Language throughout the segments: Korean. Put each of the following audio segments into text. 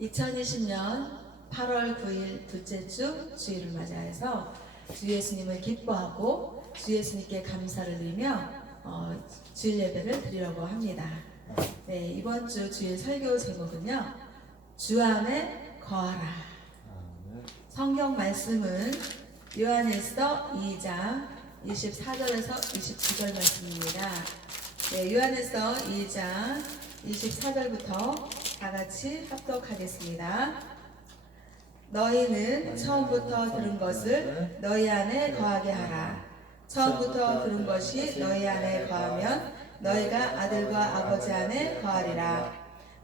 2020년 8월 9일 둘째 주 주일을 맞이해서 주 예수님을 기뻐하고 주 예수님께 감사를 드리며 주일 예배를 드리려고 합니다. 네, 이번 주 주일 설교 제목은요, 주 안에 거하라. 성경 말씀은 요한일서 2장 24절에서 29절 말씀입니다. 네, 요한일서 2장 24절부터 다 같이 합독하겠습니다. 너희는 처음부터 들은 것을 너희 안에 거하게 하라. 처음부터 들은 것이 너희 안에 거하면 너희가 아들과 아버지 안에 거하리라.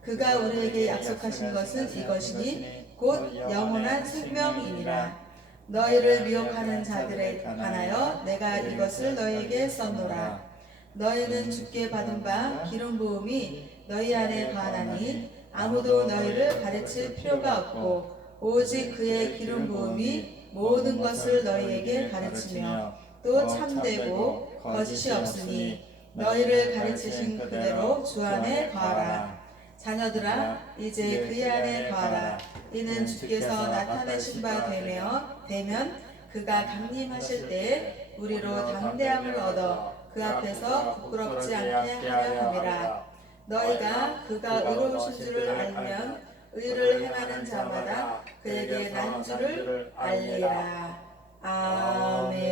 그가 우리에게 약속하신 것은 이것이니 곧 영원한 생명이니라. 너희를 미혹하는 자들에 관하여 내가 이것을 너희에게 썼노라. 너희는 주께 받은 바 기름 부음이 너희 안에 거하나니 아무도 너희를 가르칠 필요가 없고 오직 그의 기름 부음이 모든 것을 너희에게 가르치며 또 참되고 거짓이 없으니 너희를 가르치신 그대로 주 안에 거하라. 자녀들아, 이제 그의 안에 거하라. 이는 주께서 나타내신 바 되면 그가 강림하실 때에 우리로 담대함을 얻어 그 앞에서 부끄럽지 않게 하려 함이라. 너희가 그가 의로우신 줄을 알면 의를 행하는 자마다 그에게 난 줄을 알리라. 아멘.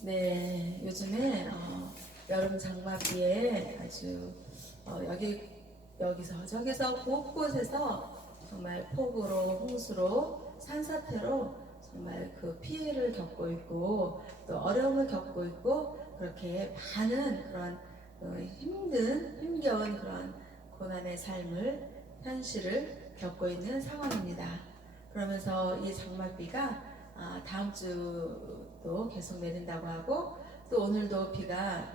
네, 요즘에 여름 장마비에 아주 여기서 저기서 곳곳에서 정말 폭우로, 홍수로, 산사태로 정말 그 피해를 겪고 있고 또 어려움을 겪고 있고 그렇게 많은 그런 힘겨운 그런 고난의 삶을, 현실을 겪고 있는 상황입니다. 그러면서 이 장맛비가 다음 주도 계속 내린다고 하고 또 오늘도 비가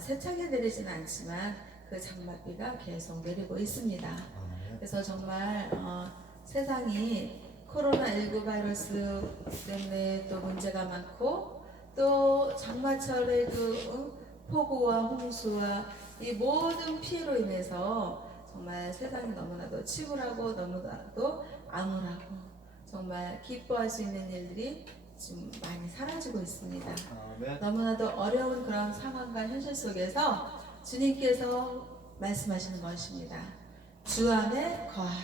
세차게 내리지는 않지만 그 장맛비가 계속 내리고 있습니다. 그래서 정말 세상이 코로나19 바이러스 때문에 또 문제가 많고 또 장마철의 그 폭우와 홍수와 이 모든 피해로 인해서 정말 세상이 너무나도 치졸하고 너무나도 암울하고 정말 기뻐할 수 있는 일들이 지금 많이 사라지고 있습니다. 너무나도 어려운 그런 상황과 현실 속에서 주님께서 말씀하시는 것입니다. 주 안에 거하라.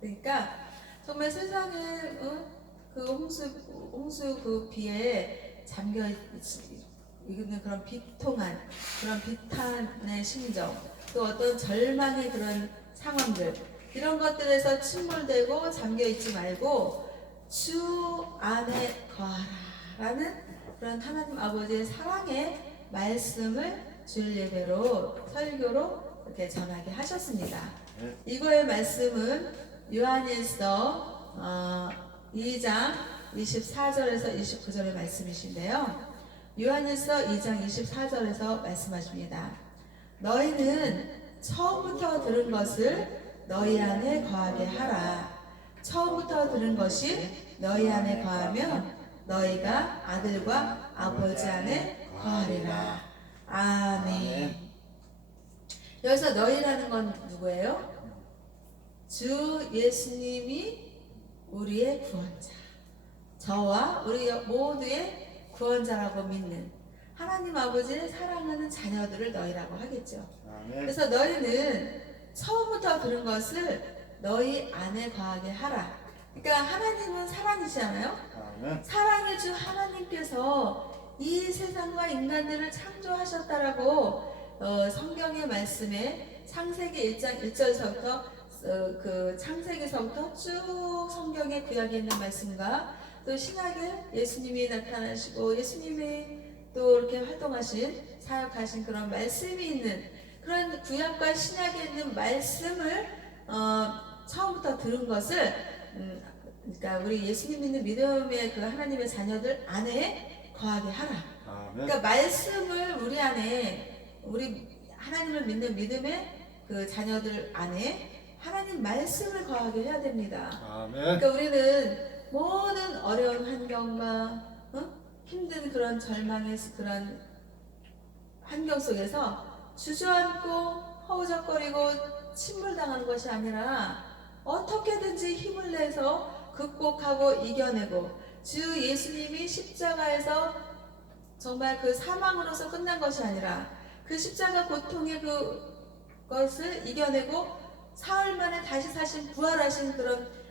그러니까 정말 세상에 그 홍수 그 비에 잠겨 있는 그런 비통한 그런 비탄의 심정, 또 어떤 절망의 그런 상황들, 이런 것들에서 침몰되고 잠겨 있지 말고 주 안에 거하라라는 그런 하나님 아버지의 사랑의 말씀을 주일 예배로 설교로 이렇게 전하게 하셨습니다. 이거의 말씀은 요한일서 2장 24절에서 29절의 말씀이신데요. 요한일서 2장 24절에서 말씀하십니다. 너희는 처음부터 들은 것을 너희 안에 거하게 하라. 처음부터 들은 것이 너희 안에 거하면 너희가 아들과 아버지 안에 거하리라. 아멘. 여기서 너희라는 건 누구예요? 주 예수님이 우리의 구원자, 저와 우리 모두의 구원자라고 믿는 하나님 아버지의 사랑하는 자녀들을 너희라고 하겠죠. 그래서 너희는 처음부터 들은 것을 너희 안에 거하게 하라. 그러니까 하나님은 사랑이시잖아요. 사랑의 주 하나님께서 이 세상과 인간들을 창조하셨다라고 성경의 말씀에 창세기 1장 1절서부터 그 창세기서부터 쭉 성경의 구약에 있는 말씀과 또 신약에 예수님이 나타나시고 예수님이 또 이렇게 활동하신 사역하신 그런 말씀이 있는 그런 구약과 신약에 있는 말씀을 처음부터 들은 것을 그러니까 우리 예수님 믿는 믿음의 그 하나님의 자녀들 안에 거하게 하라. 그러니까 말씀을 우리 안에, 우리 하나님을 믿는 믿음의 그 자녀들 안에 하나님 말씀을 거하게 해야 됩니다. 그러니까 우리는 모든 어려운 환경과 힘든 그런 절망의 그런 환경 속에서 주저앉고 허우적거리고 침몰당하는 것이 아니라 어떻게든지 힘을 내서 극복하고 이겨내고 주 예수님이 십자가에서 정말 그 사망으로서 끝난 것이 아니라 그 십자가 고통의 그것을 이겨내고 사흘 만에 다시 사신 부활하신 그런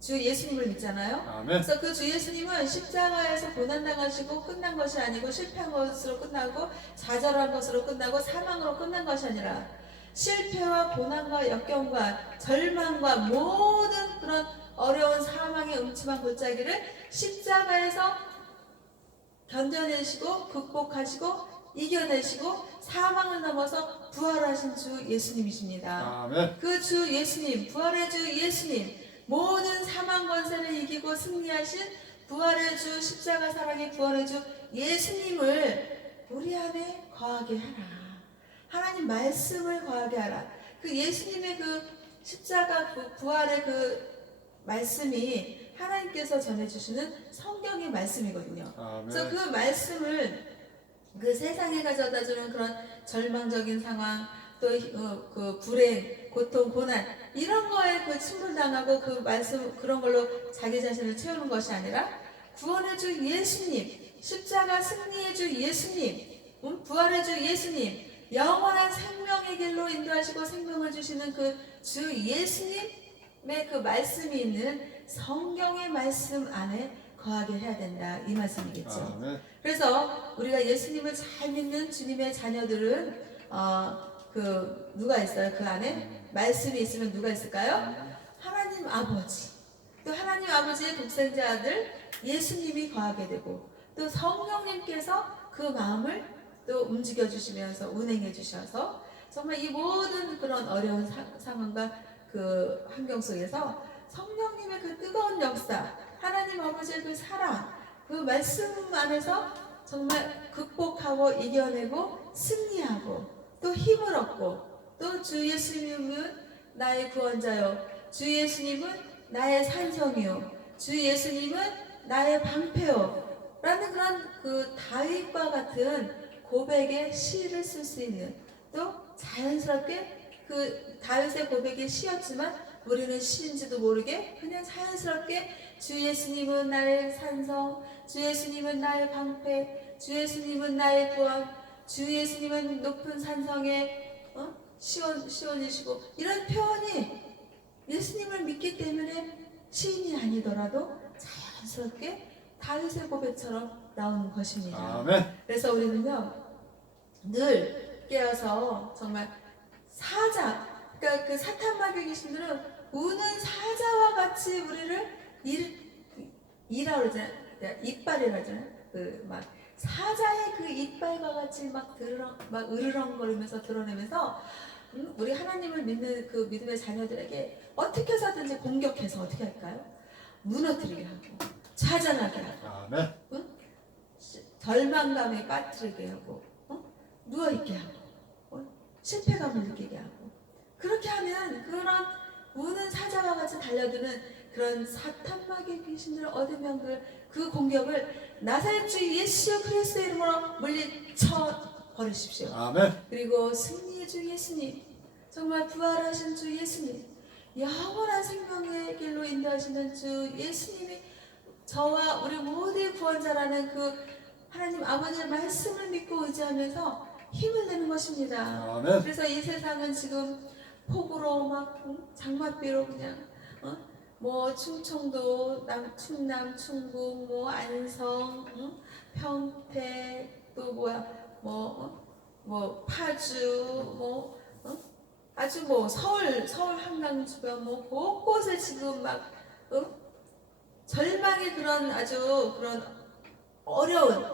주 예수님을 믿잖아요. 아멘. 그래서 그 주 예수님은 십자가에서 고난당하시고 끝난 것이 아니고 실패한 것으로 끝나고 좌절한 것으로 끝나고 사망으로 끝난 것이 아니라 실패와 고난과 역경과 절망과 모든 그런 어려운 사망의 음침한 골짜기를 십자가에서 견뎌내시고 극복하시고 이겨내시고 사망을 넘어서 부활하신 주 예수님이십니다. 아멘. 그 주 예수님, 부활의 주 예수님, 모든 사망 권세를 이기고 승리하신 부활의 주 십자가 사랑의 부활의 주 예수님을 우리 안에 거하게 하라. 하나님 말씀을 거하게 하라. 그 예수님의 그 십자가 부활의 그 말씀이 하나님께서 전해주시는 성경의 말씀이거든요. 아멘. 그래서 그 말씀을 그 세상에 가져다주는 그런 절망적인 상황, 또 그 불행, 고통, 고난 이런 거에 그 침몰당하고 그 말씀 그런 걸로 자기 자신을 채우는 것이 아니라 구원의 주 예수님, 십자가 승리의 주 예수님, 부활의 주 예수님, 영원한 생명의 길로 인도하시고 생명을 주시는 그 주 예수님의 그 말씀이 있는 성경의 말씀 안에 거하게 해야 된다 이 말씀이겠죠. 아멘. 그래서 우리가 예수님을 잘 믿는 주님의 자녀들은 그 누가 있어요? 그 안에 말씀이 있으면 누가 있을까요? 하나님 아버지, 또 하나님 아버지의 독생자 아들 예수님이 거하게 되고 또 성령님께서 그 마음을 또 움직여 주시면서 운행해 주셔서 정말 이 모든 그런 어려운 상황과 그 환경 속에서 성령님의 그 뜨거운 역사, 하나님 아버지의 그 사랑, 그 말씀 안에서 정말 극복하고 이겨내고 승리하고 또 힘을 얻고 또 주 예수님은 나의 구원자요, 주 예수님은 나의 산성이요, 주 예수님은 나의 방패요 라는 그런 그 다윗과 같은 고백의 시를 쓸 수 있는, 또 자연스럽게 그 다윗의 고백이 시였지만 우리는 시인지도 모르게 그냥 자연스럽게 주 예수님은 나의 산성, 주 예수님은 나의 방패, 주 예수님은 나의 구원, 주 예수님은 높은 산성의 시온이시고 이런 표현이 예수님을 믿기 때문에 시인이 아니더라도 자연스럽게 다윗의 고백처럼 나오는 것입니다. 아멘. 그래서 우리는요 늘 깨어서 정말 사자, 그러니까 그 사탄 마귀 귀신들은 우는 사자와 같이 우리를 이라 그러잖아요. 이빨이라 하잖아요. 그 막 사자의 그 이빨과 같이 막 으르렁거리면서 드러내면서 우리 하나님을 믿는 그 믿음의 자녀들에게 어떻게 해서든지 공격해서 어떻게 할까요? 무너뜨리게 하고 좌절하게 하고 아멘. 절망감에 빠뜨리게 하고 누워있게 하고 실패감을 느끼게 하고 그렇게 하면 그런 우는 사자와 같이 달려드는 그런 사탄마귀 귀신들을 얻으면 그 공격을 나사렛 주 예수 그리스도의 이름으로 물리쳐 버리십시오. 아멘. 그리고 승리의 주 예수님, 정말 부활하신 주 예수님, 영원한 생명의 길로 인도하시는 주 예수님이 저와 우리 모두의 구원자라는 그 하나님 아버지의 말씀을 믿고 의지하면서 힘을 내는 것입니다. 아멘. 그래서 이 세상은 지금 폭우로 막 장맛비로 그냥 뭐 충청도, 충남, 충북, 뭐 안성, 평택, 또 뭐 파주, 아주 뭐 서울 한강 주변 뭐 곳곳에 지금 막 절망의 그런 아주 그런 어려운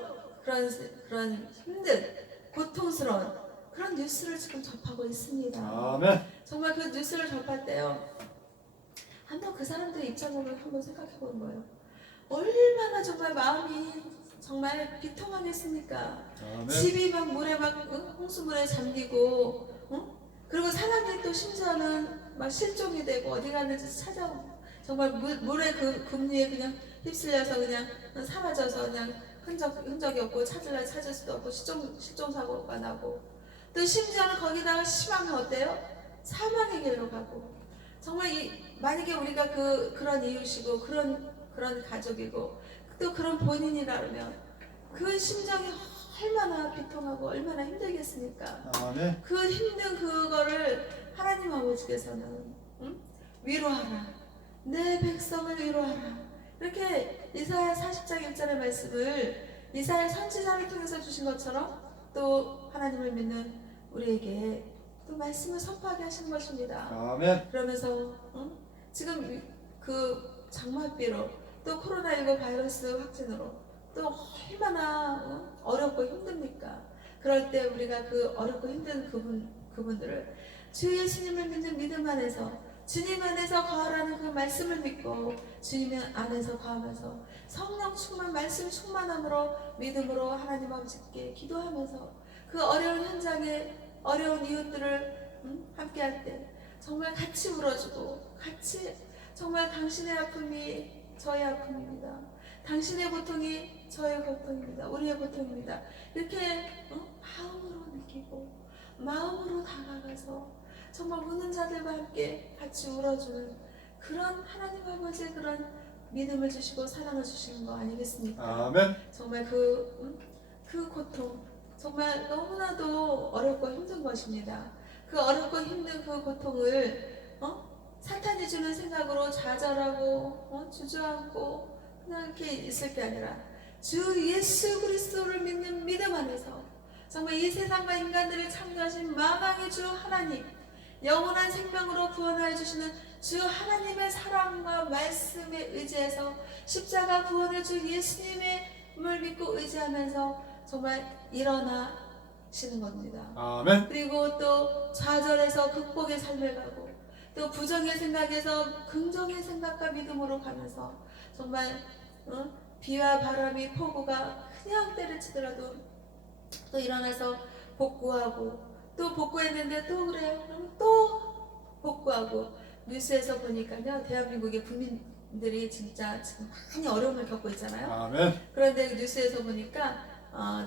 그런 힘든 고통스러운 그런 뉴스를 지금 접하고 있습니다. 아멘. 정말 그 뉴스를 접할 때요, 한번 그 사람들의 입장으로 한번 생각해 보는 거예요. 얼마나 정말 마음이 정말 비통하겠습니까? 아멘. 집이 막 물에 막 홍수물에 잠기고, 그리고 사람이 또 심지어는 막 실종이 되고 어디 갔는지 정말 물의 그 급류에 그냥 휩쓸려서 그냥 사라져서 그냥 흔적이 없고 찾을 수도 없고 실종 사고가 나고 또 심지어는 거기다가 심하면 어때요? 사망의 길로 가고. 정말 만약에 우리가 그런 이웃이고 그런 가족이고 또 그런 본인이라면 그 심정이 얼마나 비통하고 얼마나 힘들겠습니까? 아멘. 그 힘든 그거를 하나님 아버지께서는 위로하라. 내 백성을 위로하라. 이렇게 이사야 40장 1절의 말씀을 이사야 선지자를 통해서 주신 것처럼 또 하나님을 믿는 우리에게 또 말씀을 선포하게 하시는 것입니다. 아멘. 그러면서 지금 그 장마비로 또 코로나19 바이러스 확진으로 또 얼마나 어렵고 힘듭니까? 그럴 때 우리가 그 어렵고 힘든 그분들을 주 예수님을 믿는 믿음 안에서 주님 안에서 거하라는 그 말씀을 믿고 주님 안에서 거하면서 성령 충만 말씀 충만함으로 믿음으로 하나님 아버지께 기도하면서 그 어려운 현장에 어려운 이웃들을 함께할 때 정말 같이 울어주고 같이 정말 당신의 아픔이 저의 아픔입니다. 당신의 고통이 저의 고통입니다. 우리의 고통입니다. 이렇게 마음으로 느끼고 마음으로 다가가서 정말 우는 자들과 함께 같이 울어주는 그런 하나님 아버지의 그런 믿음을 주시고 사랑을 주시는 거 아니겠습니까? 아멘. 정말 그 고통 정말 너무나도 어렵고 힘든 것입니다. 그 어렵고 힘든 그 고통을 사탄이 주는 생각으로 좌절하고 주저앉고 그냥 이렇게 있을 게 아니라 주 예수 그리스도를 믿는 믿음 안에서 정말 이 세상과 인간들을 창조하신 만왕의 주 하나님 영원한 생명으로 구원하여 주시는 주 하나님의 사랑과 말씀에 의지해서 십자가 구원을 주 예수님을 믿고 의지하면서 정말 일어나시는 겁니다. 아멘. 그리고 또 좌절해서 극복의 삶을 가고 또 부정의 생각에서 긍정의 생각과 믿음으로 가면서 정말 비와 바람이 폭우가 그냥 때려치더라도 또 일어나서 복구하고 또 복구했는데 또 그래요. 그럼 또 복구하고 뉴스에서 보니까요 대한민국의 국민들이 진짜 지금 많이 어려움을 겪고 있잖아요. 아멘. 그런데 뉴스에서 보니까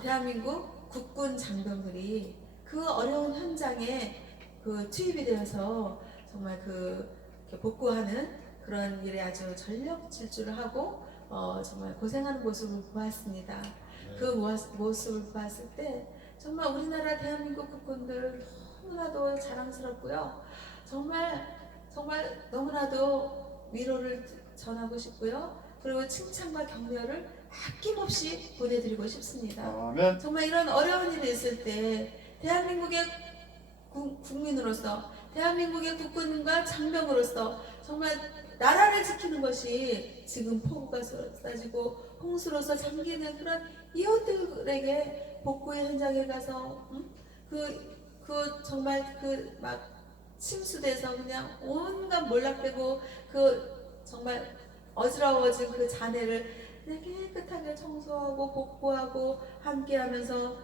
대한민국 국군 장병들이 그 어려운 현장에 투입이 되어서 정말 이렇게 복구하는 그런 일에 아주 전력 질주를 하고 정말 고생하는 모습을 보았습니다. 그 모습을 보았을 때 정말 우리나라 대한민국 국군들 너무나도 자랑스럽고요. 정말 너무나도 위로를 전하고 싶고요. 그리고 칭찬과 격려를 아낌없이 보내드리고 싶습니다. 아멘. 정말 이런 어려운 일이 있을 때 대한민국의 국민으로서 대한민국의 국군과 장병으로서 정말 나라를 지키는 것이 지금 폭우가 쏟아지고 홍수로서 잠기는 그런 이웃들에게 복구의 현장에 가서 정말 막 침수돼서 그냥 온갖 몰락되고 정말 어지러워진 그 잔해를 깨끗하게 청소하고 복구하고 함께하면서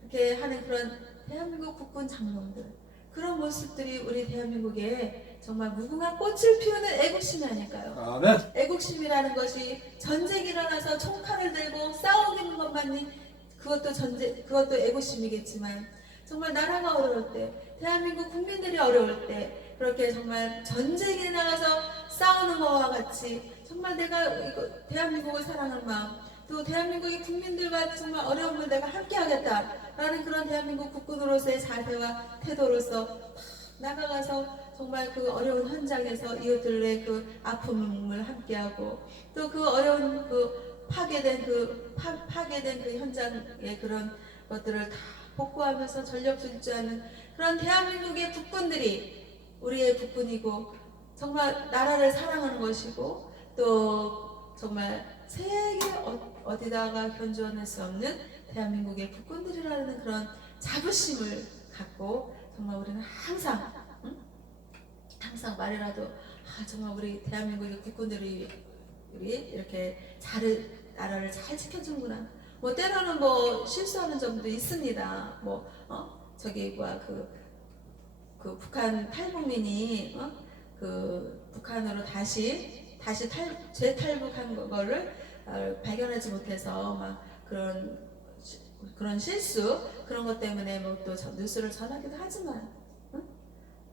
이렇게 하는 그런 대한민국 국군 장병들 그런 모습들이 우리 대한민국에 정말 무궁한 꽃을 피우는 애국심이 아닐까요? 아멘. 애국심이라는 것이 전쟁이 일어나서 총칼을 들고 싸우는 것만이 그것도 애국심이겠지만 정말 나라가 어려울 때 대한민국 국민들이 어려울 때 그렇게 정말 전쟁에 나가서 싸우는 것과 같이 정말 내가 대한민국을 사랑하는 마음 또 대한민국의 국민들과 정말 어려움을 내가 함께하겠다라는 그런 대한민국 국군으로서의 자세와 태도로서 나가가서 정말 그 어려운 현장에서 이웃들의 그 아픔을 함께하고 또 그 어려운 파괴된 그 현장의 그런 것들을 다 복구하면서 전력 질주하는 그런 대한민국의 국군들이 우리의 국군이고 정말 나라를 사랑하는 것이고 또 정말 세계 어디다가 견주어낼 수 없는 대한민국의 국군들이라는 그런 자부심을 갖고 정말 우리는 항상 말이라도 정말 우리 대한민국의 국군들이 이렇게 나라를 잘 지켜주는구나. 뭐 때로는 실수하는 점도 있습니다. 그 북한 탈북민이 북한으로 다시 재탈북한 거를 발견하지 못해서 막 그런 그런 실수 그런 것 때문에 뭐 또 뉴스를 전하기도 하지만 응?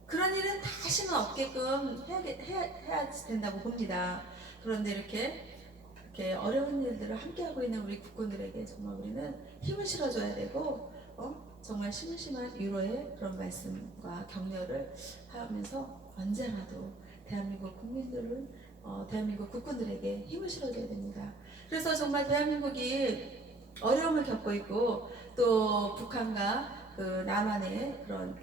그런 일은 다시는 없게끔 해야 된다고 봅니다. 그런데 이렇게 어려운 일들을 함께하고 있는 우리 국군들에게 정말 우리는 힘을 실어줘야 되고 정말 심심한 위로의 그런 말씀과 격려를 하면서 언제라도 대한민국 국민들을 대한민국 국군들에게 힘을 실어줘야 됩니다. 그래서 정말 대한민국이 어려움을 겪고 있고 또 북한과 그 남한의 그런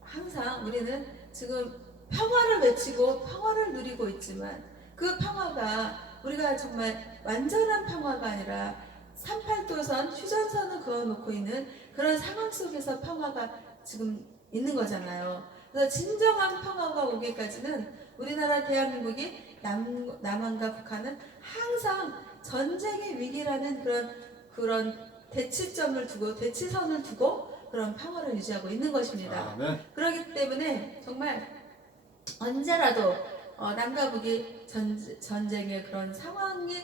항상 우리는 지금 평화를 외치고 평화를 누리고 있지만 그 평화가 우리가 정말 완전한 평화가 아니라 38도선 휴전선을 그어놓고 있는 그런 상황 속에서 평화가 지금 있는 거잖아요. 그래서 진정한 평화가 오기까지는 우리나라 대한민국이 남한과 북한은 항상 전쟁의 위기라는 그런 대치점을 두고 대치선을 두고 그런 평화를 유지하고 있는 것입니다. 그렇기 때문에 정말 언제라도 남과 북이 전쟁의 그런 상황이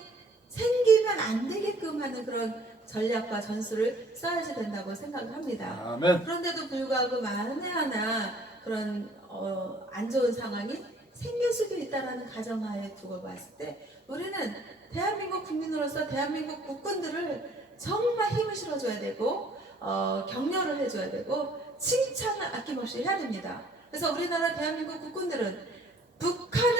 생기면 안 되게끔 하는 그런 전략과 전술을 써야지 된다고 생각을 합니다. 그런데도 불구하고 만에 하나 그런 안 좋은 상황이 생길 수도 있다라는 가정하에 두고 봤을 때 우리는 대한민국 국민으로서 대한민국 국군들을 정말 힘을 실어줘야 되고 격려를 해줘야 되고 칭찬을 아낌없이 해야 됩니다. 그래서 우리나라 대한민국 국군들은 북한을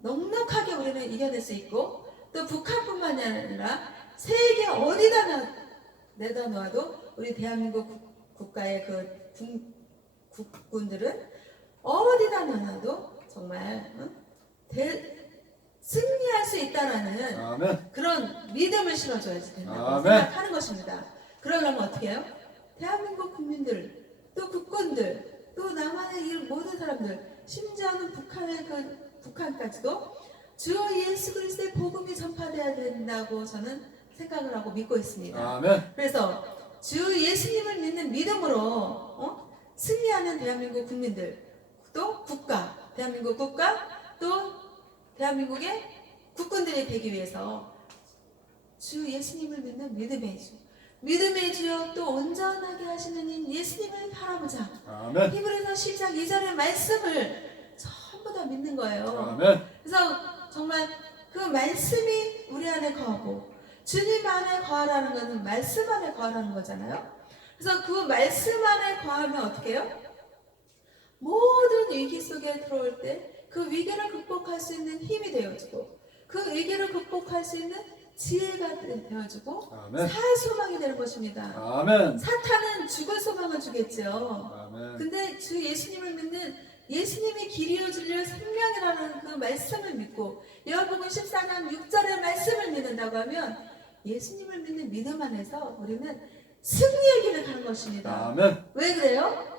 넉넉하게 우리는 이겨낼 수 있고 또 북한뿐만이 아니라 세계 어디다 내다 놓아도 우리 대한민국 국가의 그 국군들은 어디다 놔도 정말 승리할 수 있다라는 그런 믿음을 실어줘야지 된다고 생각하는 것입니다. 그러려면 어떻게 해요? 대한민국 국민들, 또 국군들, 또 남한의 이 모든 사람들, 심지어는 북한까지도 주 예수 그리스도의 복음이 전파되어야 된다고 저는 생각을 하고 믿고 있습니다. 그래서 주 예수님을 믿는 믿음으로 승리하는 대한민국 국민들, 또 대한민국 국가, 또 대한민국의 국군들이 되기 위해서 주 예수님을 믿는 믿음의 주여 또 온전하게 하시는 인 예수님을 바라보자. 히브리서 10장 2절의 말씀을 전부 다 믿는 거예요. 그래서 정말 그 말씀이 우리 안에 거하고 주님 안에 거하라는 것은 말씀 안에 거하라는 거잖아요. 그래서 그 말씀 안에 거하면 어떻게 해요? 모든 위기 속에 들어올 때 그 위기를 극복할 수 있는 힘이 되어주고 그 위기를 극복할 수 있는 지혜가 되어주고 살 소망이 되는 것입니다. 사탄은 죽을 소망을 주겠죠. 근데 주 예수님을 믿는 예수님이 길이요 진리요 생명이라는 그 말씀을 믿고 요한복음 14장 6절의 말씀을 믿는다고 하면 예수님을 믿는 믿음 안에서 우리는 승리의 길을 가는 것입니다. 왜 그래요?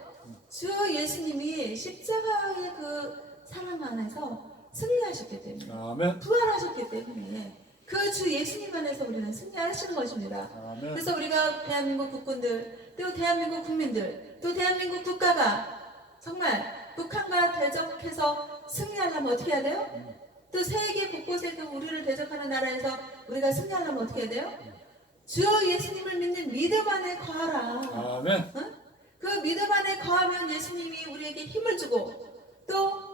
주 예수님이 십자가의 그 사랑 안에서 승리하셨기 때문에 부활하셨기 때문에 그 주 예수님 안에서 우리는 승리하시는 것입니다. 그래서 우리가 대한민국 국군들 또 대한민국 국민들 또 대한민국 국가가 정말 북한과 대적해서 승리하려면 어떻게 해야 돼요? 또 세계 곳곳에도 우리를 대적하는 나라에서 우리가 승리하려면 어떻게 해야 돼요? 주 예수님을 믿는 믿음 안에 거하라. 그 믿음 안에 거하면 예수님이 우리에게 힘을 주고 또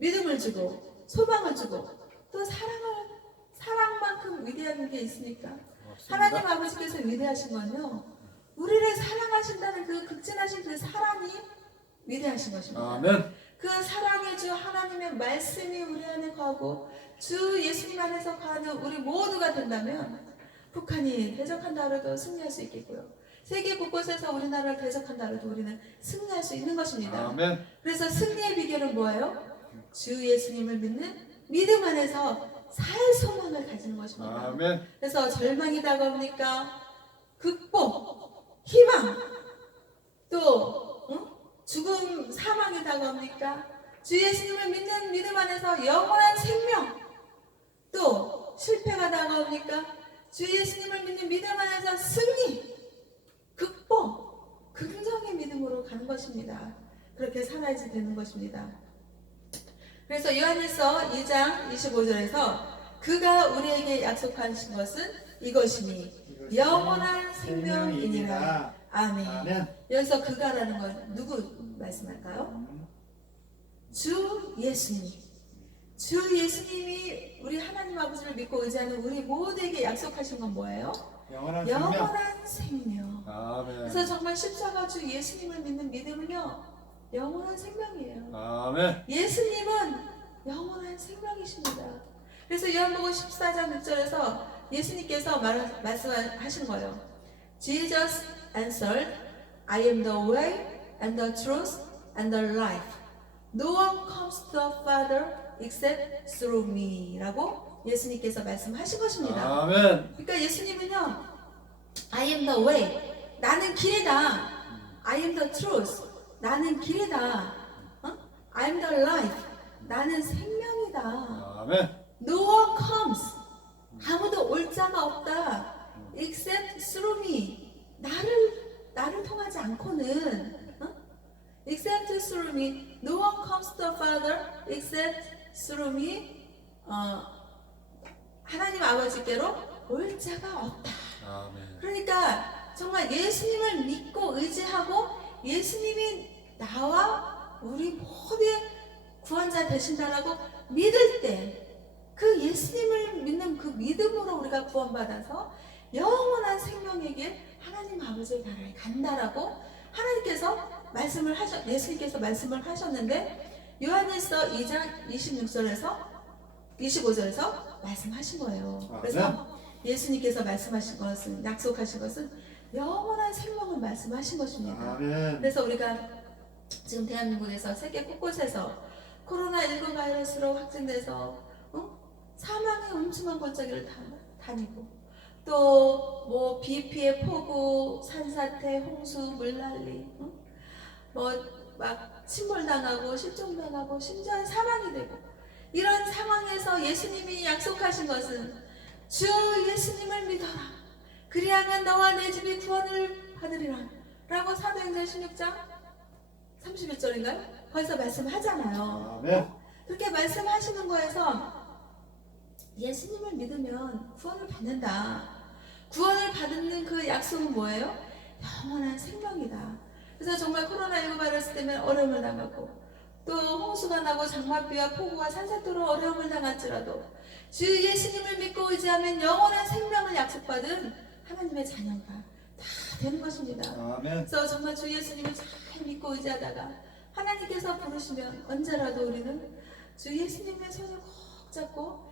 믿음을 주고 소망을 주고 또 사랑만큼 위대한 게 있으니까 하나님 아버지께서 위대하신 건요 우리를 사랑하신다는 그 극진하신 그 사랑이 위대하신 것입니다. 그 사랑의 주 하나님의 말씀이 우리 안에 거하고 주 예수님 안에서 거하는 우리 모두가 된다면 북한이 대적한다 해도 승리할 수 있겠고요. 세계 곳곳에서 우리나라를 대적한다 해도 우리는 승리할 수 있는 것입니다. 그래서 승리의 비결은 뭐예요? 주 예수님을 믿는 믿음 안에서 살 소망을 가지는 것입니다. 그래서 절망이 다가오니까 극복, 희망, 또 죽음, 사망이 다가오니까 주 예수님을 믿는 믿음 안에서 영원한 생명, 또 실패가 다가오니까 주 예수님을 믿는 믿음 안에서 승리, 극복, 긍정의 믿음으로 가는 것입니다. 그렇게 살아야지 되는 것입니다. 그래서 요한일서 2장 25절에서 그가 우리에게 약속하신 것은 이것이니 영원한 생명이니라. 아멘. 아멘. 여기서 그가라는 건 누구 말씀할까요? 주 예수님. 주 예수님이 우리 하나님 아버지를 믿고 의지하는 우리 모두에게 약속하신 건 뭐예요? 영원한 생명. 영원한 생명. 아멘. 그래서 정말 십자가 주 예수님을 믿는 믿음은요, 영원한 생명이에요. 아멘. 예수님은 영원한 생명이십니다. 그래서 요한복음 14장 6절에서 예수님께서 말씀하신 거예요. Jesus answered, I am the way and the truth and the life. No one comes to the Father except through me. 라고 예수님께서 말씀하신 것입니다. 아멘. 그러니까 예수님은요, I am the way. 나는 길이다. I am the truth. 나는 길이다. I am the life. 나는 생명이다. 아멘. No one comes. 아무도 올 자가 없다. Except through me. 나를 통하지 않고는. Except through me. No one comes to the Father except through me. 하나님 아버지께로 올 자가 없다. 아멘. 그러니까 정말 예수님을 믿고 의지하고 예수님이 나와 우리 모두의 구원자 되신다라고 믿을 때 그 예수님을 믿는 그 믿음으로 우리가 구원받아서 영원한 생명의 길 하나님 아버지의 나라에 간다라고 하나님께서 예수님께서 말씀을 하셨는데 요한일서 2장 26절에서 25절에서 말씀하신 거예요. 그래서 예수님께서 말씀하신 것은, 약속하신 것은 영원한 생명을 말씀하신 것입니다. 아멘. 그래서 우리가 지금 대한민국에서 세계 곳곳에서 코로나19 바이러스로 확진돼서 사망의 음침한 골짜기를 다니고 또 뭐 비 피해 폭우, 산사태, 홍수, 물난리, 뭐 막 침몰당하고 실종당하고 심지어 사망이 되고 이런 상황에서 예수님이 약속하신 것은 주 예수님을 믿어라. 그리하면 너와 내 집이 구원을 받으리라. 라고 사도행전 16장 31절인가요? 거기서 말씀하잖아요. 아멘. 그렇게 말씀하시는 거에서 예수님을 믿으면 구원을 받는다. 구원을 받는 그 약속은 뭐예요? 영원한 생명이다. 그래서 정말 코로나19 바이러스 때문에 어려움을 당하고 또 홍수가 나고 장맛비와 폭우와 산사토로 어려움을 당할지라도 주 예수님을 믿고 의지하면 영원한 생명을 약속받은 하나님의 자녀가 다 되는 것입니다. 아멘. 그래서 정말 주 예수님을 잘 믿고 의지하다가 하나님께서 부르시면 언제라도 우리는 주 예수님의 손을 꼭 잡고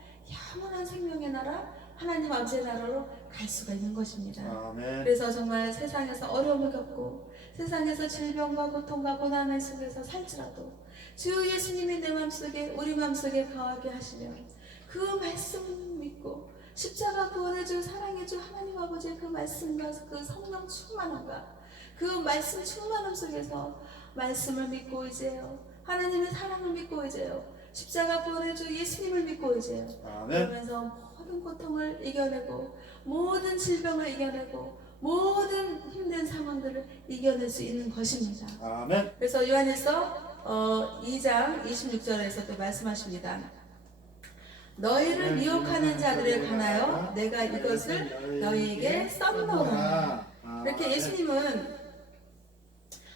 영원한 생명의 나라 하나님 아버지의 나라로 갈 수가 있는 것입니다. 아멘. 그래서 정말 세상에서 어려움을 겪고 세상에서 질병과 고통과 고난의 속에서 살지라도 주 예수님이 내 마음속에 우리 마음속에 거하게 하시면 그 말씀 믿고 십자가 구원해주 사랑해주 하나님 아버지의 그 말씀과 그 성령 충만함과 그 말씀 충만함 속에서 말씀을 믿고 의지해요. 하나님의 사랑을 믿고 의지해요. 십자가 구원해주 예수님을 믿고 의지해요. 아멘. 그러면서 모든 고통을 이겨내고 모든 질병을 이겨내고 모든 힘든 상황들을 이겨낼 수 있는 것입니다. 아멘. 그래서 요한일서 2장 26절에서 또 말씀하십니다. 너희를 미혹하는 자들에 관하여 내가 이것을 너희에게 썩노라. 이렇게 예수님은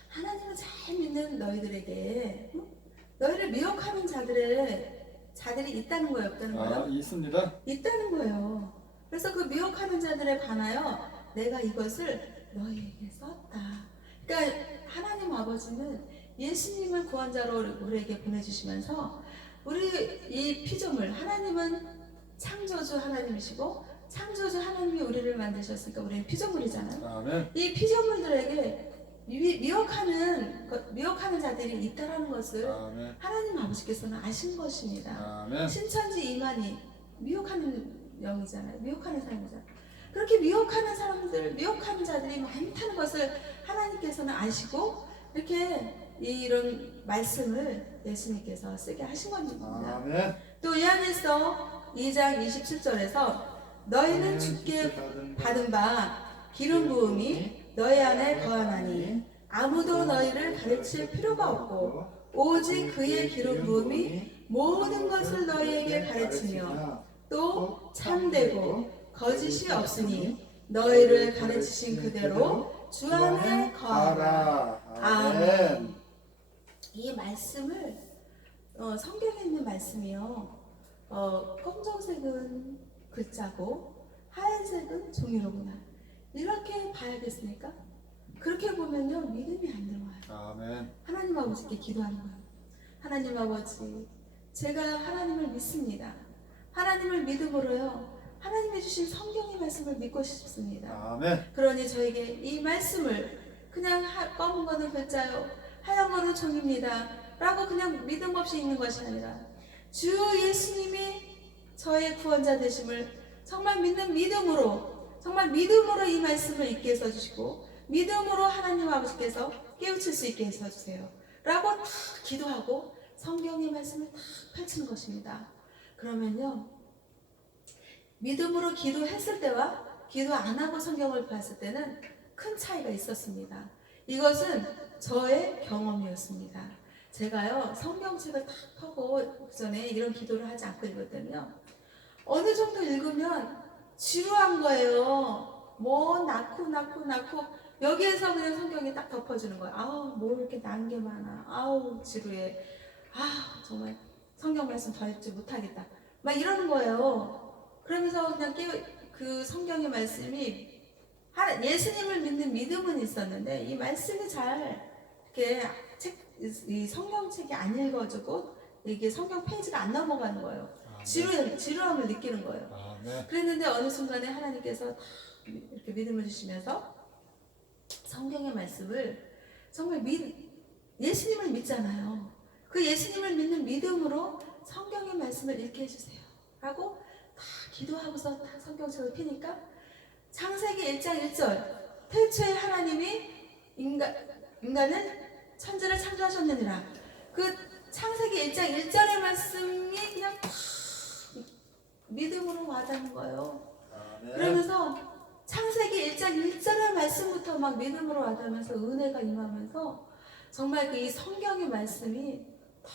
하나님을 잘 믿는 너희들에게 너희를 미혹하는 자들이 있다는 거예요, 없다는 거예요? 있습니다. 있다는 거예요. 그래서 그 미혹하는 자들에 관하여 내가 이것을 너희에게 썼다. 그러니까 하나님 아버지는 예수님을 구원자로 우리에게 보내주시면서 우리 이 피조물, 하나님은 창조주 하나님이시고 창조주 하나님이 우리를 만드셨으니까 우리는 피조물이잖아요. 아멘. 이 피조물들에게 미혹하는 자들이 있다라는 것을 아멘. 하나님 아버지께서는 아신 것입니다. 아멘. 신천지 이만희 미혹하는 영이잖아요. 미혹하는 사람이잖아요. 그렇게 미혹하는 사람들, 미혹하는 자들이 많다는 것을 하나님께서는 아시고 이렇게 이런 말씀을 예수님께서 쓰게 하신 겁니다. 아멘. 또 요한일서 2장 27절에서 너희는 주께 받은 바 기름 부음이 너희 안에 거하나니 아무도 너희를 가르칠 필요가 없고 오직 그의 기름 부음이 모든 것을 너희에게 가르치며 또 참되고 거짓이 없으니 너희를 가르치신 그대로 주 안에 거하라. 아멘. 이 말씀을 성경에 있는 말씀이요. 검정색은 글자고 하얀색은 종이로구나. 이렇게 봐야겠습니까? 그렇게 보면요 믿음이 안 들어와요. 아멘. 하나님 아버지께 기도하는 거예요. 하나님 아버지, 제가 하나님을 믿습니다. 하나님을 믿음으로요 하나님이 주신 성경의 말씀을 믿고 싶습니다. 아멘. 그러니 저에게 이 말씀을 그냥 검은 거는 글자요, 하얀 거는 종입니다 라고 그냥 믿음 없이 읽는 것이 아니라 주 예수님이 저의 구원자 되심을 정말 믿는 믿음으로, 정말 믿음으로 이 말씀을 읽게 해주시고 믿음으로 하나님 아버지께서 깨우칠 수 있게 해주세요 라고 탁 기도하고 성경의 말씀을 탁 펼치는 것입니다. 그러면요 믿음으로 기도했을 때와 기도 안 하고 성경을 봤을 때는 큰 차이가 있었습니다. 이것은 저의 경험이었습니다. 제가요 성경책을 딱 펴고 전에 이런 기도를 하지 않고 읽었더니요 어느 정도 읽으면 지루한 거예요. 뭐 낳고 여기에서 그냥 성경이 딱 덮어주는 거예요. 아우 뭐 이렇게 난 게 많아. 아우 지루해. 아 정말 성경 말씀 더 읽지 못하겠다. 막 이러는 거예요. 그러면서 그냥 그 성경의 말씀이 예수님을 믿는 믿음은 있었는데 이 말씀이 잘 이렇게 이 성경책이 안 읽어지고 이게 성경 페이지가 안 넘어가는 거예요. 지루함을 느끼는 거예요. 아멘. 그랬는데 어느 순간에 하나님께서 이렇게 믿음을 주시면서 성경의 말씀을 정말 예수님을 믿잖아요. 그 예수님을 믿는 믿음으로 성경의 말씀을 읽게 해주세요 하고 다 기도하고서 다 성경책을 펴니까 창세기 1장 1절 태초에 하나님이 인간을 천지를 창조하셨느니라. 그 창세기 1장 1절의 말씀이 그냥 다 믿음으로 와닿는 거예요. 아멘. 그러면서 창세기 1장 1절의 말씀부터 막 믿음으로 와닿으면서 은혜가 임하면서 정말 그 이 성경의 말씀이 다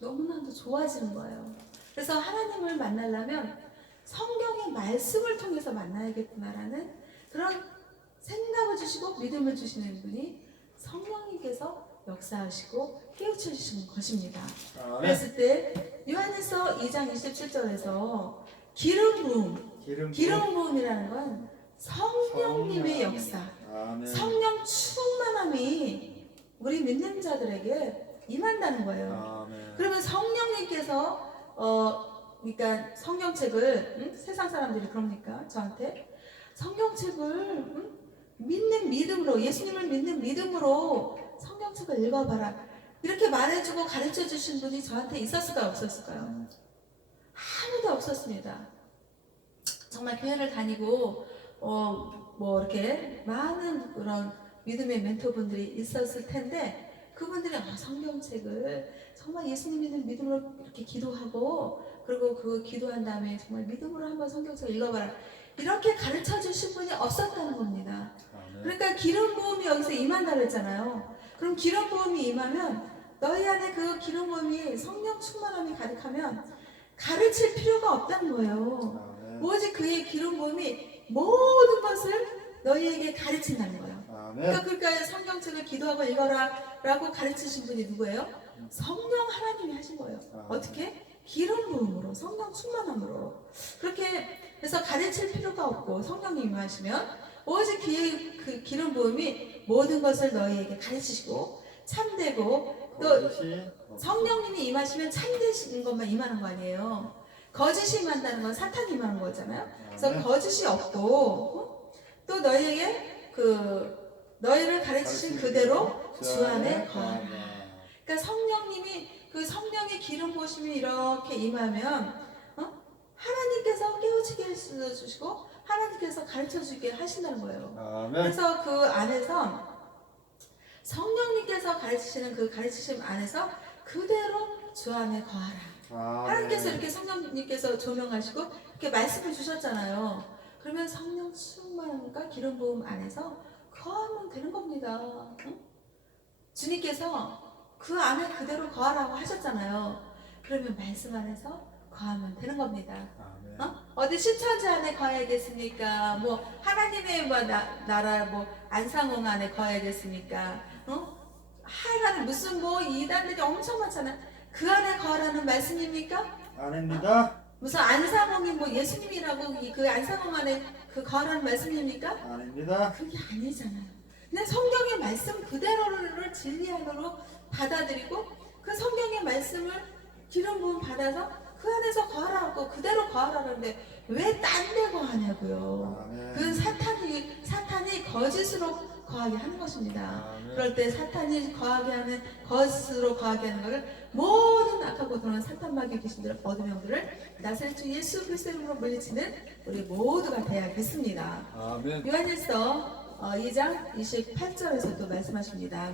너무나도 좋아지는 거예요. 그래서 하나님을 만나려면 성경의 말씀을 통해서 만나야겠구나라는 그런 생각을 주시고 믿음을 주시는 분이 성령님께서 역사하시고 깨우쳐 주시는 것입니다. 아멘. 그랬을 때 요한일서 2장 27절에서 기름 부음이라는 건 성령님의 역사, 아멘. 성령 충만함이 우리 믿는 자들에게 임한다는 거예요. 아멘. 그러면 성령님께서 그러니까 성경책을 세상 사람들이 그럽니까? 저한테 성경책을 믿는 믿음으로, 예수님을 믿는 믿음으로 성경책을 읽어봐라 이렇게 말해주고 가르쳐주신 분이 저한테 있었을까요? 없었을까요? 아무도 없었습니다. 정말 교회를 다니고 뭐 이렇게 많은 그런 믿음의 멘토분들이 있었을 텐데 그분들이 성경책을 정말 예수님 믿는 믿음으로 이렇게 기도하고 그리고 그 기도한 다음에 정말 믿음으로 한번 성경책을 읽어봐라 이렇게 가르쳐 주신 분이 없었다는 겁니다. 아멘. 그러니까 기름 부음이 여기서 임한다고 했잖아요. 그럼 기름 부음이 임하면 너희 안에 그 기름 부음이 성령 충만함이 가득하면 가르칠 필요가 없다는 거예요. 아멘. 오직 그의 기름 부음이 모든 것을 너희에게 가르친다는 거예요. 아멘. 그러니까 성경책을 기도하고 읽어라 라고 가르치신 분이 누구예요? 성령 하나님이 하신 거예요. 어떻게? 기름 부음으로, 성령 충만함으로. 그렇게 해서 가르칠 필요가 없고 성령님이 하시면 오직 그 기름 부음이 모든 것을 너희에게 가르치시고 참되고 또 성령님이 임하시면 참되시는 것만 임하는 거 아니에요. 거짓이 임한다는 건 사탄이 임하는 거잖아요. 그래서 거짓이 없고 또 너희에게 너희를 가르치신 그대로 주 안에 거하라. 그러니까 성령님이 그 성령의 기름 부으심이 이렇게 임하면 하나님께서 깨우치게 해주시고 하나님께서 가르쳐주게 하신다는 거예요. 아멘. 그래서 그 안에서 성령님께서 가르치시는 그 가르치심 안에서 그대로 주 안에 거하라. 아멘. 하나님께서 이렇게 성령님께서 조명하시고 이렇게 말씀을 주셨잖아요. 그러면 성령 충만과 기름 부음 안에서 거하면 되는 겁니다. 응? 주님께서 그 안에 그대로 거하라고 하셨잖아요. 그러면 말씀 안에서 거하면 되는 겁니다. 아멘. 어? 어디 신천지 안에 거해야겠습니까? 뭐 하나님의 뭐 나라 뭐 안상홍 안에 거해야겠습니까? 하여간 무슨 뭐 이단들이 엄청 많잖아. 그 안에 거하라는 말씀입니까? 아닙니다. 무슨 안상홍이 뭐 예수님이라고 그 안상홍 안에 그 거하라는 말씀입니까? 아닙니다. 그게 아니잖아요. 그냥 성경의 말씀 그대로를 진리 안으로 받아들이고 그 성경의 말씀을 기름 부음 받아서 그 안에서 거하라고 그대로 거하라는데 왜 딴 데 거하냐고요. 아멘. 그건 사탄이 거짓으로 거하게 하는 것입니다. 아멘. 그럴 때 사탄이 거하게 하는 거짓으로 거하게 하는 것을 모든 악하고 도는 사탄 마귀 귀신들 어둠의 영들을 나사렛 주 예수 그리스도의 이름으로 물리치는 우리 모두가 되어야겠습니다. 아멘. 요한일서 2장 28절에서 또 말씀하십니다.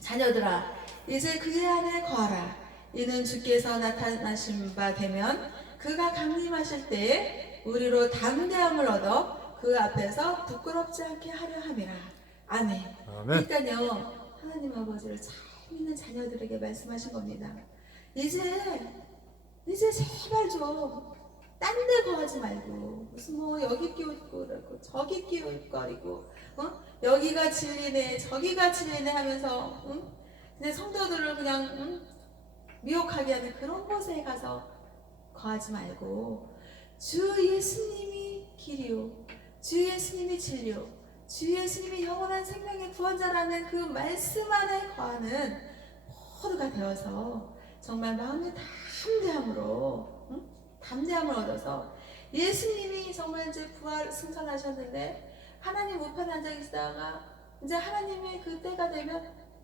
자녀들아 이제 그의 안에 거하라. 이는 주께서 나타나신 바 되면 그가 강림하실 때에 우리로 담대함을 얻어 그 앞에서 부끄럽지 않게 하려 함이라. 아멘. 아멘. 그러니까요 하나님 아버지를 잘 믿는 자녀들에게 말씀하신 겁니다. 이제 제발 좀 딴 데 거하지 말고 무슨 뭐 여기 끼웃거리고 저기 끼웃거리고 여기가 진리네 저기가 진리네 하면서 그냥 성도들을 그냥 미혹하게 하는 그런 곳에 가서 거하지 말고 주 예수님이 길이요 주 예수님이 진리요 주 예수님이 영원한 생명의 구원자라는 그 말씀 안에 거하는 모두가 되어서 정말 마음의 담대함을 얻어서 예수님이 정말 이제 부활 승천하셨는데 하나님 우편에 앉아 계시다가 이제 하나님의 그 때가 되면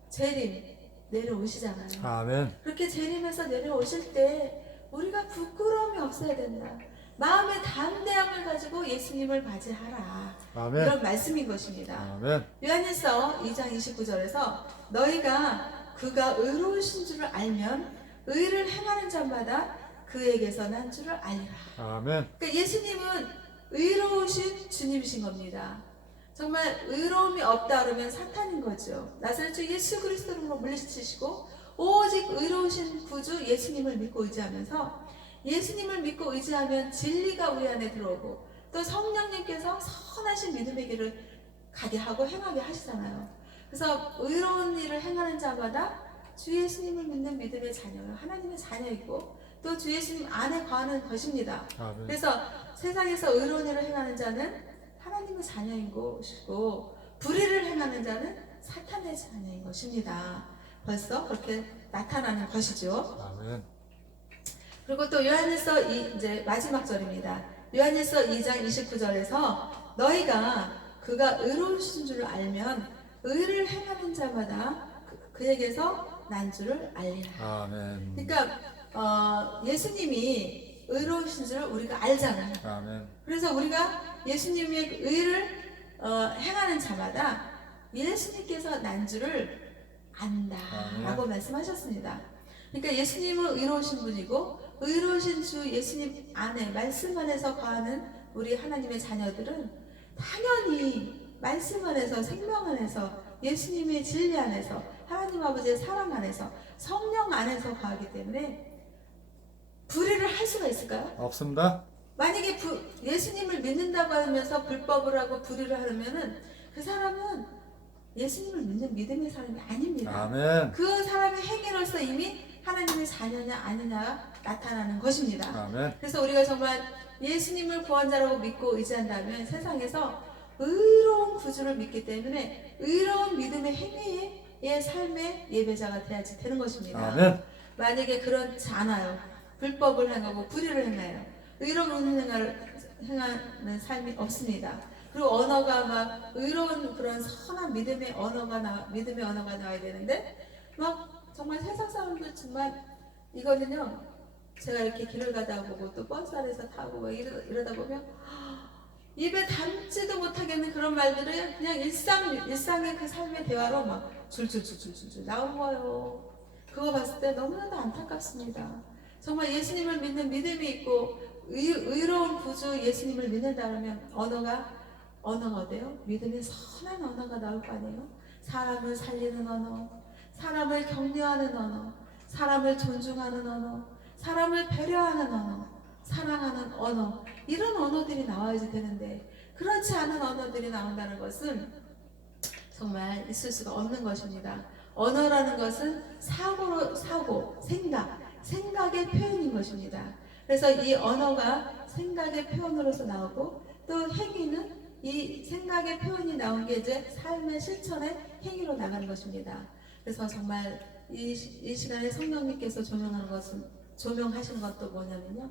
재림 내려오시잖아요. 아멘. 그렇게 재림해서 내려오실 때 우리가 부끄러움이 없어야 된다. 마음의 담대함을 가지고 예수님을 맞이하라. 아멘. 이런 말씀인 것입니다. 아멘. 요한일서 2장 29절에서 너희가 그가 의로우신 줄을 알면 의를 행하는 자마다 그에게서 난 줄을 알리라. 아멘. 그러니까 예수님은 의로우신 주님이신 겁니다. 정말 의로움이 없다 그러면 사탄인 거죠. 나사렛 주 예수 그리스도로 물리치시고 오직 의로우신 구주 예수님을 믿고 의지하면서 예수님을 믿고 의지하면 진리가 우리 안에 들어오고 또 성령님께서 선하신 믿음의 길을 가게 하고 행하게 하시잖아요. 그래서 의로운 일을 행하는 자마다 주 예수님을 믿는 믿음의 자녀요 하나님의 자녀이고 또 주 예수님 안에 거하는 것입니다. 아멘. 그래서 세상에서 의로운 일을 행하는 자는 하나님의 자녀인 것이고 불의를 행하는 자는 사탄의 자녀인 것입니다. 벌써 그렇게 나타나는 것이죠. 아멘. 그리고 또 요한일서 이제 마지막 절입니다. 요한일서 2장 29절에서 너희가 그가 의로우신 줄을 알면 의를 행하는 자마다 그에게서 난 줄을 알리라. 아멘. 그러니까 예수님이 의로우신 줄을 우리가 알잖아요. 아멘. 그래서 우리가 예수님의 의를 행하는 자마다 예수님께서 난 줄을 안다라고 말씀하셨습니다. 그러니까 예수님은 의로우신 분이고 의로우신 주 예수님 안에 말씀 안에서 거하는 우리 하나님의 자녀들은 당연히 말씀 안에서 생명 안에서 예수님의 진리 안에서 하나님 아버지의 사랑 안에서 성령 안에서 거하기 때문에 불의를 할 수가 있을까요? 없습니다. 만약에 예수님을 믿는다고 하면서 불법을 하고 불의를 하면은 그 사람은 예수님을 믿는 믿음의 사람이 아닙니다. 아멘. 그 사람의 행위로서 이미 하나님의 자녀냐 아니냐가 나타나는 것입니다. 아멘. 그래서 우리가 정말 예수님을 구원자라고 믿고 의지한다면 세상에서 의로운 구주를 믿기 때문에 의로운 믿음의 행위의 삶의 예배자가 돼야지 되는 것입니다. 아멘. 만약에 그렇지 않아요. 불법을 행하고 불의를 행해요. 의로운 행하는 삶이 없습니다. 그리고 언어가 막 의로운 그런 선한 믿음의 언어가 나와야 되는데 막 정말 세상 사람들 정말 이거는요. 제가 이렇게 길을 가다 보고 또 버스 안에서 타고 막 이러다 보면 입에 담지도 못하겠는 그런 말들을 그냥 일상의 그 삶의 대화로 막 줄줄줄줄줄 나온 거예요. 그거 봤을 때 너무나도 안타깝습니다. 정말 예수님을 믿는 믿음이 있고 의로운 구주 예수님을 믿는다면 언어가 어때요? 믿음의 선한 언어가 나올 거 아니에요? 사람을 살리는 언어, 사람을 격려하는 언어, 사람을 존중하는 언어, 사람을 배려하는 언어, 사랑하는 언어, 이런 언어들이 나와야지 되는데 그렇지 않은 언어들이 나온다는 것은 정말 있을 수가 없는 것입니다. 언어라는 것은 생각의 표현인 것입니다. 그래서 이 언어가 생각의 표현으로서 나오고 또 행위는 이 생각의 표현이 나온 게 이제 삶의 실천의 행위로 나가는 것입니다. 그래서 정말 이 시간에 성령님께서 조명하시는 것도 뭐냐면요.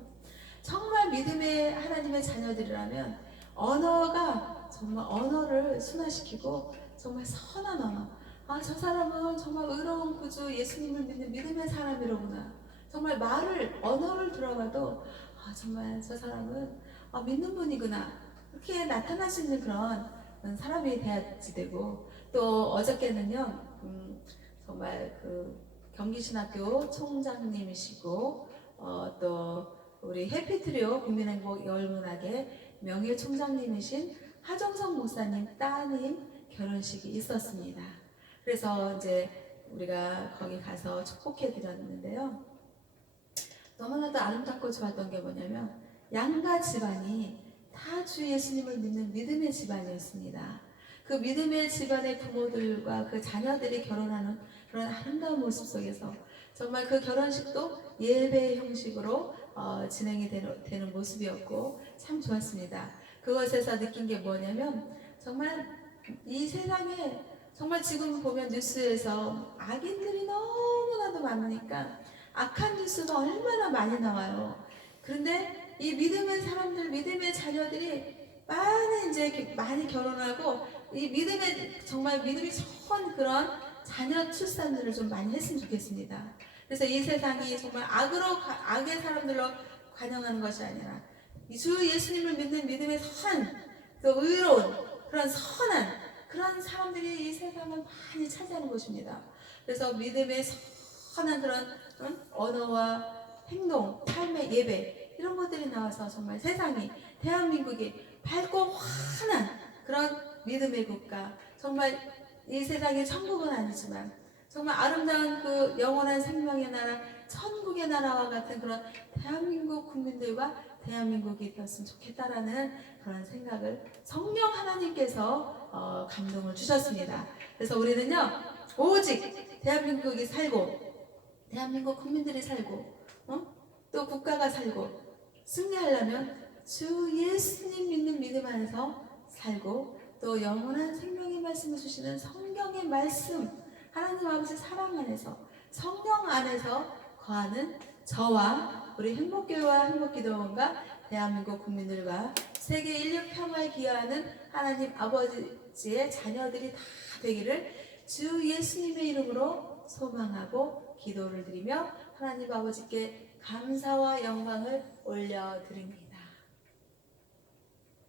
정말 믿음의 하나님의 자녀들이라면 언어가 정말 언어를 순화시키고 정말 선한 언어. 아, 저 사람은 정말 의로운 구주 예수님을 믿는 믿음의 사람이로구나. 정말 언어를 들어봐도 아, 정말 저 사람은 믿는 분이구나. 그렇게 나타날 수 있는 그런 사람이 돼야지 되고 또 어저께는요, 정말 그 경기신학교 총장님이시고 또 우리 해피트리오 국민행복 열문학의 명예 총장님이신 하정성 목사님 따님 결혼식이 있었습니다. 그래서 이제 우리가 거기 가서 축복해 드렸는데요. 너무나도 아름답고 좋았던 게 뭐냐면 양가 집안이 다 주 예수님을 믿는 믿음의 집안이었습니다. 그 믿음의 집안의 부모들과 그 자녀들이 결혼하는 그런 아름다운 모습 속에서 정말 그 결혼식도 예배 형식으로 진행이 되는 모습이었고 참 좋았습니다. 그것에서 느낀 게 뭐냐면 정말 이 세상에 정말 지금 보면 뉴스에서 악인들이 너무나도 많으니까 악한 뉴스가 얼마나 많이 나와요. 그런데 이 믿음의 사람들, 믿음의 자녀들이 많이 결혼하고 이 정말 믿음이 좋은 그런 자녀 출산들을 좀 많이 했으면 좋겠습니다. 그래서 이 세상이 정말 악의 사람들로 관영하는 것이 아니라 주 예수님을 믿는 믿음의 또 의로운 그런 선한 그런 사람들이 이 세상을 많이 차지하는 것입니다. 그래서 믿음의 선한 그런 언어와 행동, 삶의 예배 이런 것들이 나와서 정말 대한민국이 밝고 환한 그런 믿음의 국가, 정말 이 세상의 천국은 아니지만 정말 아름다운 그 영원한 생명의 나라, 천국의 나라와 같은 그런 대한민국 국민들과 대한민국이 되었으면 좋겠다라는 그런 생각을 성령 하나님께서 감동을 주셨습니다. 그래서 우리는요, 오직 대한민국이 살고 대한민국 국민들이 살고 또 국가가 살고 승리하려면 주 예수님 믿는 믿음 안에서 살고 또 영원한 생명의 말씀을 주시는 성경의 말씀, 하나님 아버지 사랑 안에서 성령 안에서 거하는 저와 우리 행복교회와 행복기도원과 대한민국 국민들과 세계 인류 평화에 기여하는 하나님 아버지의 자녀들이 다 되기를 주 예수님의 이름으로 소망하고 기도를 드리며 하나님 아버지께 감사와 영광을 올려드립니다.